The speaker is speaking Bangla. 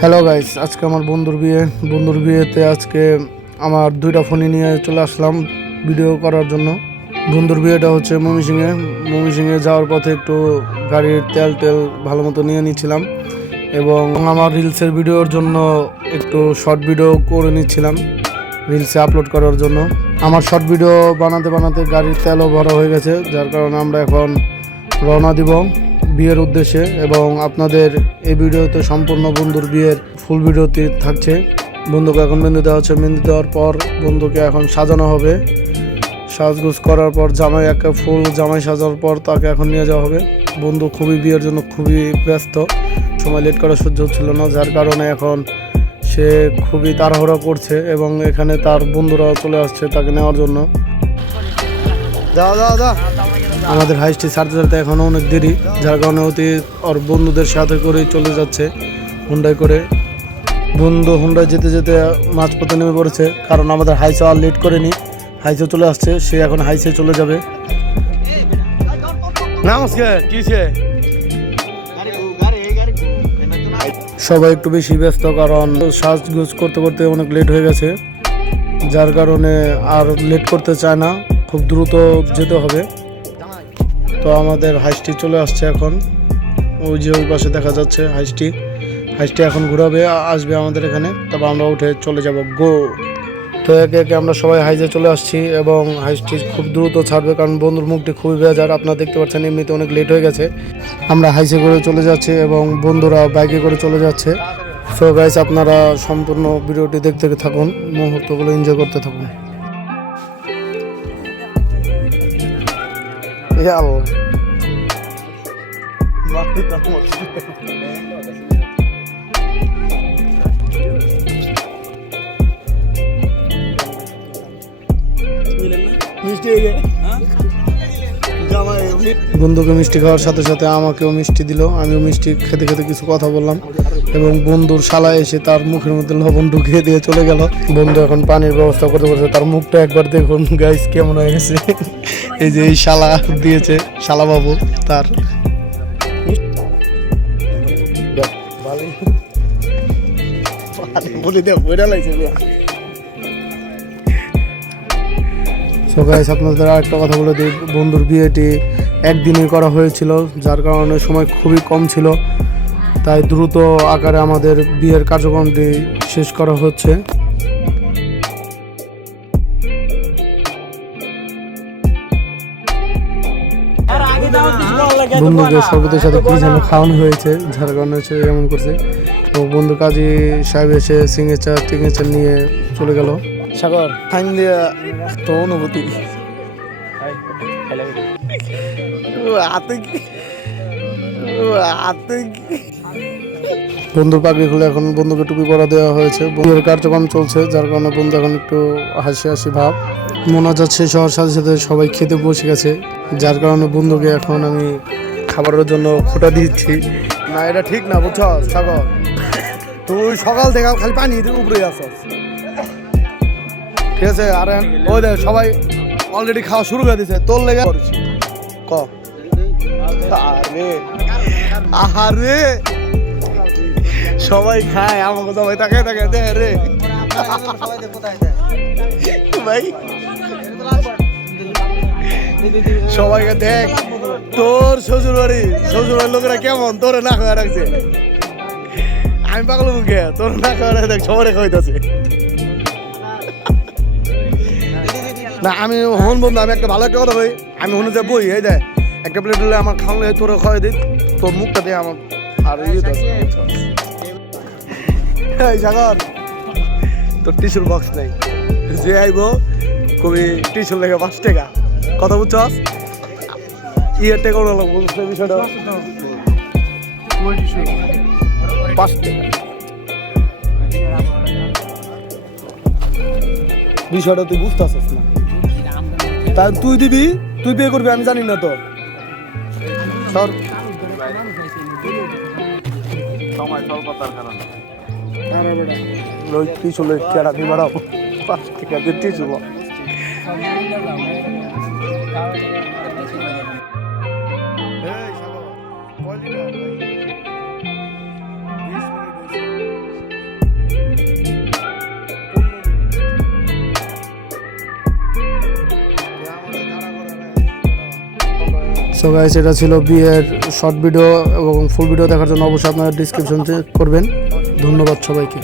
হ্যালো গাইস আজকে আমার বন্ধুর বিয়ে। বন্ধুর বিয়েতে আজকে আমার দুইটা ফোনই নিয়ে চলে আসলাম ভিডিও করার জন্য। বন্ধুর বিয়েটা হচ্ছে ময়মনসিংহে। ময়মনসিংহে যাওয়ার পথে একটু গাড়ির তেল টেল ভালো মতো নিয়ে নিচ্ছিলাম এবং আমার রিলসের ভিডিওর জন্য একটু শর্ট ভিডিও করে নিচ্ছিলাম রিলসে আপলোড করার জন্য। আমার শর্ট ভিডিও বানাতে বানাতে গাড়ির তেলও ভরা হয়ে গেছে, যার কারণে আমরা এখন রওনা দিব। বিয়ের উদ্দেশ্যে এবং আপনাদের এই ভিডিওতে সম্পূর্ণ বন্ধুর বিয়ের ফুল ভিডিওতে থাকছে। বন্ধুকে এখন মেহেন্দি দেওয়া হচ্ছে। মেহেন্দি দেওয়ার পর বন্ধুকে এখন সাজানো হবে। সাজগুজ করার পর জামাই একটা ফুল জামাই সাজার পর তাকে এখন নিয়ে যাওয়া হবে। বন্ধু খুবই বিয়ের জন্য খুবই ব্যস্ত। সময় লেট করা সহ্য হচ্ছিল না, যার কারণে এখন সে খুবই তাড়াহুড়ো করছে এবং এখানে তার বন্ধুরাও চলে আসছে তাকে নেওয়ার জন্য। দাও দাও আমাদের হাইস্টে ছাড়তে ছাড়তে এখনও অনেক দেরি যার কারণে অতি ওর বন্ধুদের সাথে করে চলে যাচ্ছে হুন্ডাই করে। বন্ধু হুন্ডায় যেতে যেতে মাঝপথে নেমে পড়েছে কারণ আমাদের হাইসে আর লেট করেনি। হাইসে চলে আসছে সে এখন হাইসে চলে যাবে। নমস্কার কিসে সবাই একটু বেশি ব্যস্ত কারণ সাজগুজ করতে করতে অনেক লেট হয়ে গেছে। যার কারণে আর লেট করতে চায় না খুব দ্রুত যেতে হবে। তো আমাদের হাইস্টি চলে আসছে এখন। ওই যে ওই পাশে দেখা যাচ্ছে হাইস্টি হাইস্টি এখন ঘুরাবে আসবে আমাদের এখানে। তারপর আমরা উঠে চলে যাব। গো তো একে একে আমরা সবাই হাইজে চলে আসছি এবং হাইস্টি খুব দ্রুত ছাড়বে কারণ বন্ধুর মুখটি খুবই বেজার। আপনারা দেখতে পাচ্ছেন, এমনিতে অনেক লেট হয়ে গেছে। আমরা হাইসে করে চলে যাচ্ছি এবং বন্ধুরা বাইকে করে চলে যাচ্ছে। সো গাইস আপনারা সম্পূর্ণ ভিডিওটি দেখতে থাকুন, মুহূর্তগুলো এনজয় করতে থাকুন। Ya Allah. Bakit ako বন্ধুকে মিষ্টি খাওয়ার সাথে সাথে আমাকেও মিষ্টি দিল। আমিও মিষ্টি খেতে খেতে কিছু কথা বললাম এবং বন্ধুর শালা এসে তার মুখের মধ্যে লবণ ঢুকিয়ে দিয়ে চলে গেল। বন্ধু এখন পানির ব্যবস্থা করতে পারছে তার মুখটা একবার দেখুন গাইস কেমন হয়ে গেছে? এই যে এই শালা দিয়েছে, শালা বাবু তার। সো গাইস আপনাদের আরেকটা কথা বলে দিই, বন্ধুর বিয়েটি একদিনে করা হয়েছিল যার কারণে সময় খুবই কম ছিল। তাই দ্রুত আকারে আমাদের বিয়ের কার্যক্রমটি শেষ করা হচ্ছে। বন্ধুকে সর্বতের সাথে কি যেন খাওয়ানো হয়েছে যার কারণে সে এমন করছে। তো বন্ধু কাজী সাহেব এসে সিগনেচার টিগনেচার নিয়ে চলে গেল। সাগর। ফাইন দিয়ে তো অনুভূতি। বন্ধুর পাগড়ি খুলে এখন বন্ধুকে টুপি পরা দেওয়া হয়েছে। বন্ধুর কার্যক্রম চলছে, যার কারণে বন্ধু এখন একটু হাসি হাসি ভাব। মোনাজাত শেষ হওয়ার সাথে সাথে সবাই খেতে বসে গেছে, যার কারণে বন্ধুকে এখন আমি খাবারের জন্য খোটা দিচ্ছি। না, এটা ঠিক না, বুঝছ সাগর তুই সকাল থেকে খালি পানি উপরে আসছ ঠিক আছে আর ওই দেখ, সবাই অলরেডি খাওয়া শুরু করে দিছে, তোর লেগে করেছি। ক? আরে। আরে সবাই খায়, আমাকে তাকে তাকে দে রে। ভাই। সবাইকে দেখ, তোর শ্বশুর বাড়ি শ্বশুর বাড়ির লোকেরা কেমন? তোরে না খাওয়া রাখছে। আমি পাগল মুখে তোর না খাওয়া দেখ সবাই খাওয়াইতেছে। না, আমি হন বন্ধু, আমি একটা ভালো একটা কথা বলি। আমি হনু যে বই, এই দেখ। একটা প্লেট দিলে আমার খাওয়ালে তোর খাওয়াই দিই তোর মুখটা দিয়ে আমার, আর ইয়ে এই সাগর তোর টিস্যুর বক্স নেই। যে আইব, কবি টিস্যুর লেগে পাঁচ টাকা। কথা বুঝছস? ইয়ের টাকা ওরা লাগবো বুঝতে বিষয়টা? পাঁচ টাকা। বিষয়টা তুই বুঝতে আসছিস না। তা তুই দিবি, তুই বিয়ে করবি, আমি জানি না তো সর লই টিস্যু লই কেডা দি বাড়াও? পাঁচ টাকা দিয়ে টিস্যু লো এই সাগর কয় লিটার সো গাইস এটা ছিল বিয়ের শর্ট ভিডিও এবং ফুল ভিডিও দেখার জন্য অবশ্যই আপনারা ডিসক্রিপশন চেক করবেন। ধন্যবাদ সবাইকে।